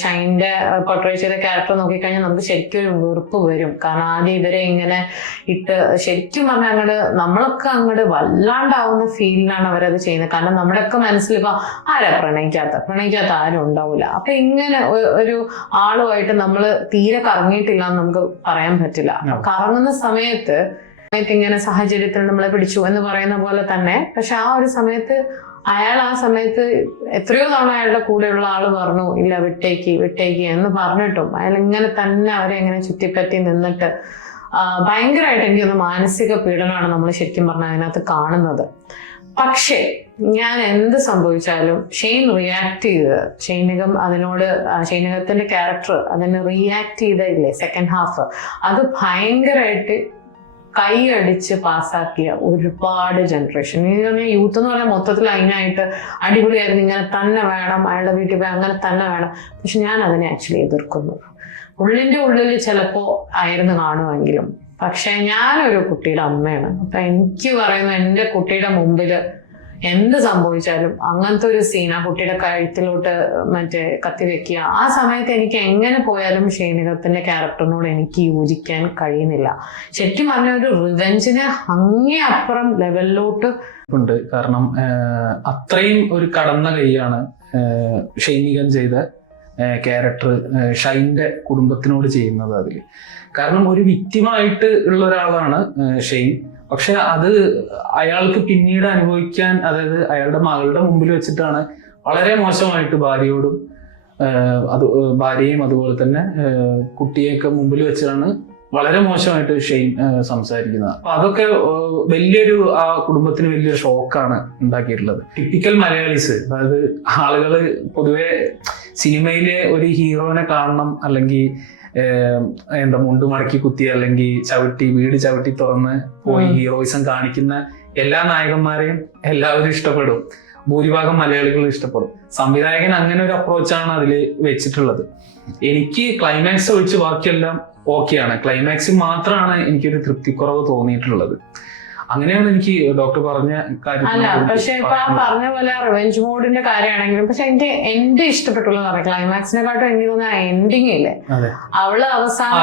ഷൈൻ്റെ portrait ചെയ്ത character നോക്കിക്കഴിഞ്ഞാൽ നമുക്ക് ശരിക്കും ഒരു വെറുപ്പ് വരും. കാരണം ആദ്യം ഇവരെ ഇങ്ങനെ ഇട്ട് ശരിക്കും പറഞ്ഞാൽ നമ്മളൊക്കെ വല്ലാണ്ടാവുന്ന ഫീലിലാണ് അവരത് ചെയ്യുന്നത്. കാരണം നമ്മുടെയൊക്കെ മനസ്സിലിപ്പോ ആരാ പ്രണയിക്കാത്ത ആരും ഉണ്ടാവില്ല. അപ്പൊ ഇങ്ങനെ ഒരു ആളുമായിട്ട് നമ്മൾ തീരെ കറങ്ങിയിട്ടില്ല എന്ന് നമുക്ക് പറയാൻ പറ്റില്ല. കറങ്ങുന്ന സമയത്ത് ഇങ്ങനെ സാഹചര്യത്തിൽ നമ്മളെ പിടിച്ചു എന്ന് പറയുന്ന പോലെ തന്നെ, പക്ഷെ ആ ഒരു സമയത്ത് അയാൾ ആ സമയത്ത് എത്രയോ തവണ അയാളുടെ കൂടെയുള്ള ആള് പറഞ്ഞു ഇല്ല വിട്ടേക്ക് എന്ന് പറഞ്ഞിട്ടും അയാൾ ഇങ്ങനെ തന്നെ അവരെ ഇങ്ങനെ ചുറ്റിപ്പറ്റി നിന്നിട്ട് ഭയങ്കരമായിട്ട് എനിക്കൊന്ന് മാനസിക പീഡനമാണ് നമ്മൾ ശരിക്കും പറഞ്ഞാൽ അതിനകത്ത് കാണുന്നത്. പക്ഷേ ഞാൻ എന്ത് സംഭവിച്ചാലും ഷെയ്ൻ റിയാക്ട് ചെയ്ത് ഷൈനികത്തിന്റെ ക്യാരക്ടർ അതിന് റിയാക്ട് ചെയ്തില്ലേ സെക്കൻഡ് ഹാഫ്, അത് ഭയങ്കരമായിട്ട് കൈയടിച്ച് പാസ്സാക്കിയ ഒരുപാട് ജനറേഷൻ. യൂത്ത് എന്ന് പറഞ്ഞാൽ മൊത്തത്തിൽ അതിനായിട്ട് അടിപൊളിയായിരുന്നു, ഇങ്ങനെ തന്നെ വേണം, അയാളുടെ വീട്ടിൽ പോയി അങ്ങനെ തന്നെ വേണം. പക്ഷെ ഞാൻ അതിനെ ആക്ച്വലി എതിർക്കുന്നു. ഉള്ളിന്റെ ഉള്ളിൽ ചിലപ്പോ ആയിരുന്നു കാണുമെങ്കിലും, പക്ഷെ ഞാനൊരു കുട്ടിയുടെ അമ്മയാണ്. അപ്പൊ എനിക്ക് പറയുന്നു എൻ്റെ കുട്ടിയുടെ മുമ്പില് എന്ത് സംഭവിച്ചാലും അങ്ങനത്തെ ഒരു സീൻ ആ കുട്ടിയുടെ കഴുത്തിലോട്ട് കത്തി വെക്കുക, ആ സമയത്ത് എനിക്ക് എങ്ങനെ പോയാലും ഷൈനികത്തിന്റെ ക്യാരക്ടറിനോട് എനിക്ക് യോജിക്കാൻ കഴിയുന്നില്ല. ശരിക്കും പറഞ്ഞ ഒരു റിവെഞ്ചിന് അങ്ങേ അപ്പുറം ലെവലിലോട്ട് ഉണ്ട്. കാരണം അത്രയും ഒരു കടന്ന കൈയാണ് ഷൈനികൻ ചെയ്ത ക്യാരക്ടർ ഷൈൻ്റെ കുടുംബത്തിനോട് ചെയ്യുന്നത് അതിൽ. കാരണം ഒരു വിക്റ്റിമായിട്ട് ഉള്ള ഒരാളാണ് ഷെയ്ൻ. പക്ഷെ അത് അയാൾക്ക് പിന്നീട് അനുഭവിക്കാൻ, അതായത് അയാളുടെ മകളുടെ മുമ്പിൽ വെച്ചിട്ടാണ് വളരെ മോശമായിട്ട് ഭാര്യയും അതുപോലെ തന്നെ കുട്ടിയെയൊക്കെ മുമ്പിൽ വെച്ചാണ് വളരെ മോശമായിട്ട് ഷെയ്ൻ സംസാരിക്കുന്നത്. അപ്പൊ അതൊക്കെ വലിയൊരു ആ കുടുംബത്തിന് വലിയൊരു ഷോക്കാണ് ഉണ്ടാക്കിയിട്ടുള്ളത്. ടിപ്പിക്കൽ മലയാളീസ്, അതായത് ആളുകള് പൊതുവെ സിനിമയിലെ ഒരു ഹീറോനെ കാണണം, അല്ലെങ്കിൽ മുണ്ട് മടക്കി കുത്തി അല്ലെങ്കിൽ വീട് ചവിട്ടി തുറന്ന് പോയി ഹീറോയിസം കാണിക്കുന്ന എല്ലാ നായകന്മാരെയും എല്ലാവരും ഇഷ്ടപ്പെടും, ഭൂരിഭാഗം മലയാളികളും ഇഷ്ടപ്പെടും. സംവിധായകൻ അങ്ങനെ ഒരു അപ്രോച്ചാണ് അതിൽ വെച്ചിട്ടുള്ളത്. എനിക്ക് ക്ലൈമാക്സ് ഒഴിച്ച് ബാക്കിയെല്ലാം ഓക്കെയാണ്. ക്ലൈമാക്സിൽ മാത്രമാണ് എനിക്കൊരു തൃപ്തിക്കുറവ് തോന്നിയിട്ടുള്ളത്. അങ്ങനെയാണ് എനിക്ക് ഡോക്ടർ പറഞ്ഞ അല്ല. പക്ഷെ ഇപ്പൊ ആ പറഞ്ഞ പോലെ റിവെഞ്ച് മോഡിന്റെ കാര്യമാണെങ്കിലും, പക്ഷെ എന്റെ ഇഷ്ടപ്പെട്ടുള്ള ക്ലൈമാക്സിനെക്കാട്ടും എനിക്ക് തോന്നുന്ന എൻഡിങ് ഇല്ലേ, അവള് അവസാനം